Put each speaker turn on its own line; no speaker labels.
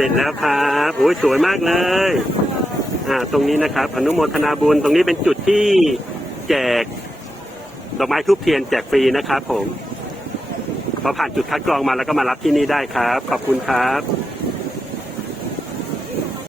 เสร็จแล้วครับโอ้ย สวยมากเลย อ่า ตรงนี้นะครับ อนุโมทนาบุญ ตรงนี้เป็นจุดที่แจกดอกไม้ทุบเทียน แจกฟรีนะครับผม พอผ่านจุดคัดกรองมาแล้วก็มารับที่นี่ได้ครับ ขอบคุณครับ